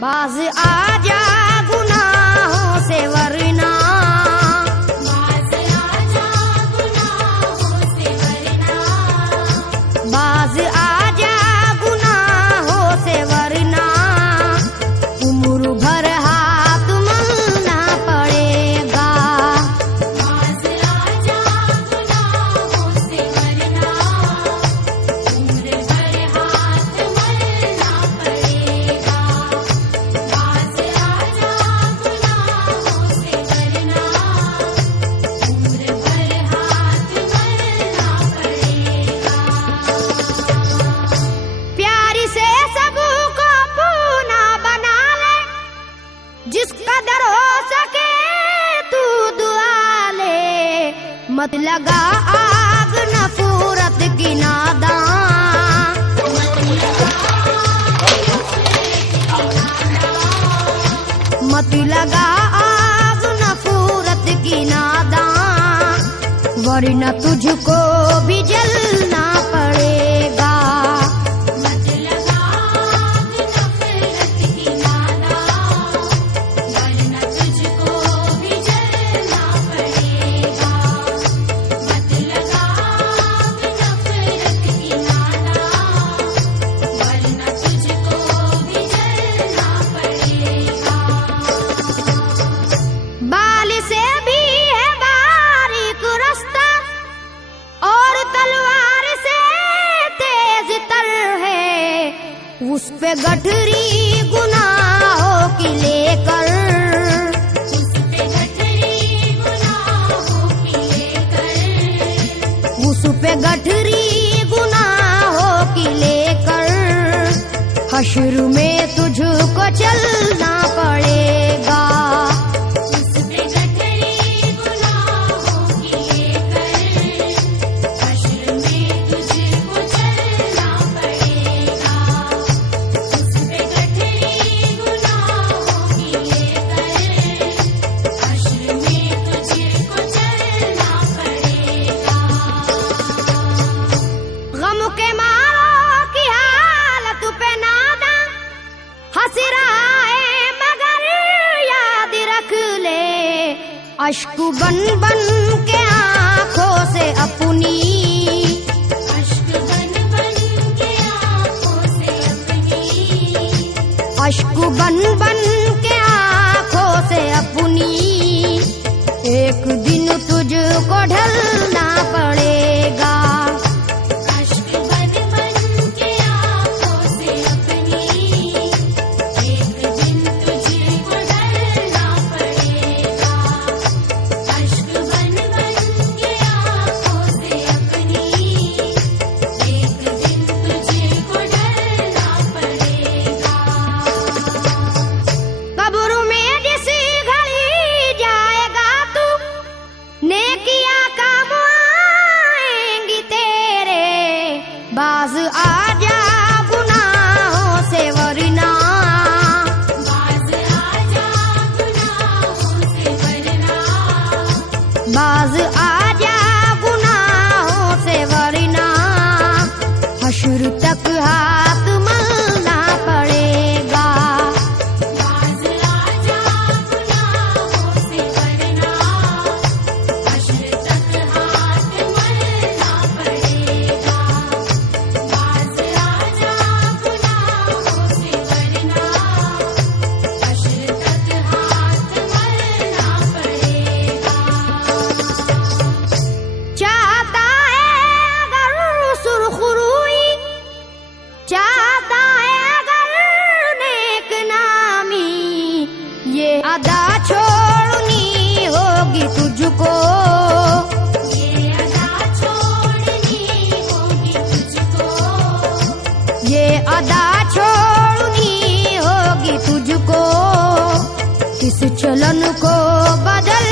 बाज आजा गुनाहों से वरना, बाज आजा गुनाहों से वरना, बाज आजा गुनाहों से वरना, उम्र भर हाथ मलना पड़ेगा। बाज आजा गुनाहों से वरना, उम्र भर हाथ मलना पड़ेगा। बाज आजा गुनाहों से वरना, उम्र भर हाथ मलना पड़ेगा। प्यारी से सबको पूना बना ले, जिस कदर हो सके तू दुआ ले। मत लगा आग नफरत की नादान, मत लगा आग नफरत की नादान, वरना तुझको भी जलना पड़ेगा। मत लगा आग नफरत की नादान, वरना तुझको भी जलना पड़ेगा। मत लगा आग नफरत की नादान, वरना तुझको भी जलना पड़ेगा। बाल से भी है बारीक रास्ता, और तलवार से तेज तर है। उस पे गठरी गुनाहों की लेकर, उस पे गठरी गुनाहों की लेकर, उस पे गठरी गुनाहों की लेकर, हश्र में तुझको चलना पड़ेगा। उस पे गठरी गुनाहों की लेकर, हश्र में तुझको चलना पड़ेगा। उस पे गठरी गुनाहों की लेकर, हश्र में तुझको चलना पड़ेगा। गम के मारों की हालत पे नादा हंस रहा है, मगर याद रख ले, अश्क बन बन के आंखों से अपनी, अश्क बन बन के आँखों से अपनी, अश्क बन बन के आंखों से अपनी, एक दिन तुझको ढलना पड़ेगा। अश्क बन बन के आँखों से अपनी, एक दिन तुझको ढलना पड़ेगा। अश्क बन बन के आँखों से अपनी, एक दिन तुझको ढलना पड़ेगा। कब्र में जिस घड़ी जाएगा तू, नेकियां काम आएंगी तेरे। बाज आजा गुनाहों से वरना, बाज आजा गुनाहों से वरना, बाज आजा गुनाहों से वरना, हश्र तक हाथ मलना पड़ेगा। बाज आजा गुनाहों से वरना, हश्र तक हाथ मलना पड़ेगा। बाज आजा गुनाहों से वरना, हश्र तक हाथ मलना पड़ेगा। चाहता है अगर सुरखरुई, चाहता है अगर नेक नामी, ये अदा छोड़नी होगी तुझको, ये अदा छोड़नी होगी तुझको, ये अदा छोड़नी होगी तुझको। इस चलन को बदल